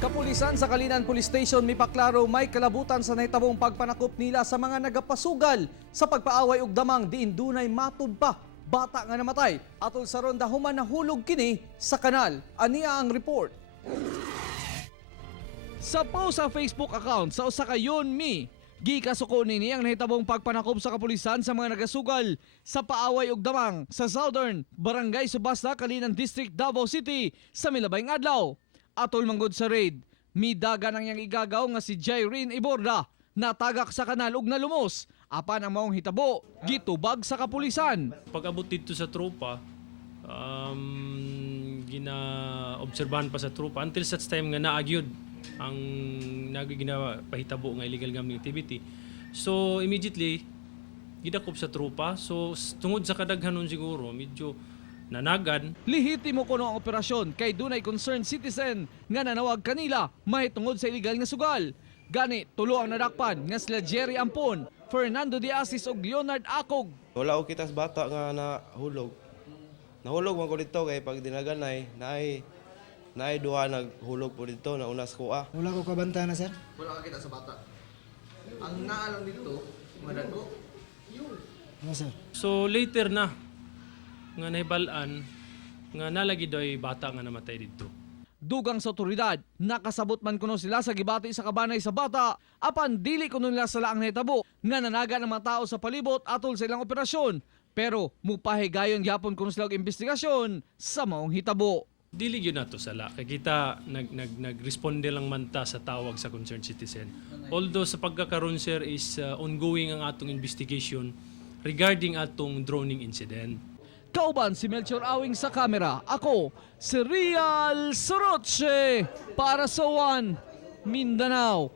Kapulisan sa Kalinan Police Station mipaklaro may kalabutan sa nahitabong pagpanakop nila sa mga nagapasugal sa pagpaaway og damang diin dunay matud pa bata nga namatay atol sa ronda human nahulog kini sa kanal. Aniya ang report. Sa post sa Facebook account sa usa ka Yonmi, gikasuko nini ang nahitabong pagpanakop sa kapulisan sa mga nagasugal sa paaway og damang sa Southern Barangay Subasta, Kalinan District, Davao City sa milabayng adlaw. Atol manggod sa raid, midagan ang yang igagaw nga si Jairine Iborda natagak sa kanal ug nalumos apan ang maong hitabo gitubag sa kapulisan. Pag-abot dito sa tropa, gina-obserbahan pa sa tropa until such time nga naagyod ang ginapahitabo nga illegal gambling activity. So immediately gidakop sa tropa. So tungod sa kadaghanon siguro medyo nanagan. Lihitimo kuno ang operasyon kay dunay concerned citizen nga nanawag kanila mahitungod sa illegal nga sugal. Gani tulo ang nadakpan nga sila Jerry Ampon, Fernando De Asis ug Leonard Acog. Wala ko kitas bata nga nahulog. Nahulog man ko dito kay pag dinaganay naay duha naghulog po dito na unas kuha. Wala ko kabanta na, sir. Wala ka kita sa bata. Ang naalang dito, madago. Ano, sir? So later na nga nahibalaan nga nalagi doy bata nga namatay dito. Dugang sa otoridad, nakasabot man kuno sila sa gibati sa kabanay sa bata, apan dili kuno nila sa laang nahitabo nga nanaga ng mga tao sa palibot atol sa ilang operasyon. Pero mupahigayon gyapon kuno sila og investigasyon sa maong hitabo. Dili gyud nato sala kay kita nagresponde lang man ta sa tawag sa concerned citizen. Although sa pagkakaron sir is ongoing ang atong investigation regarding atong droning incident. Kauban si Melchor Awing sa kamera. Ako, si Real Soroche para sa One Mindanao.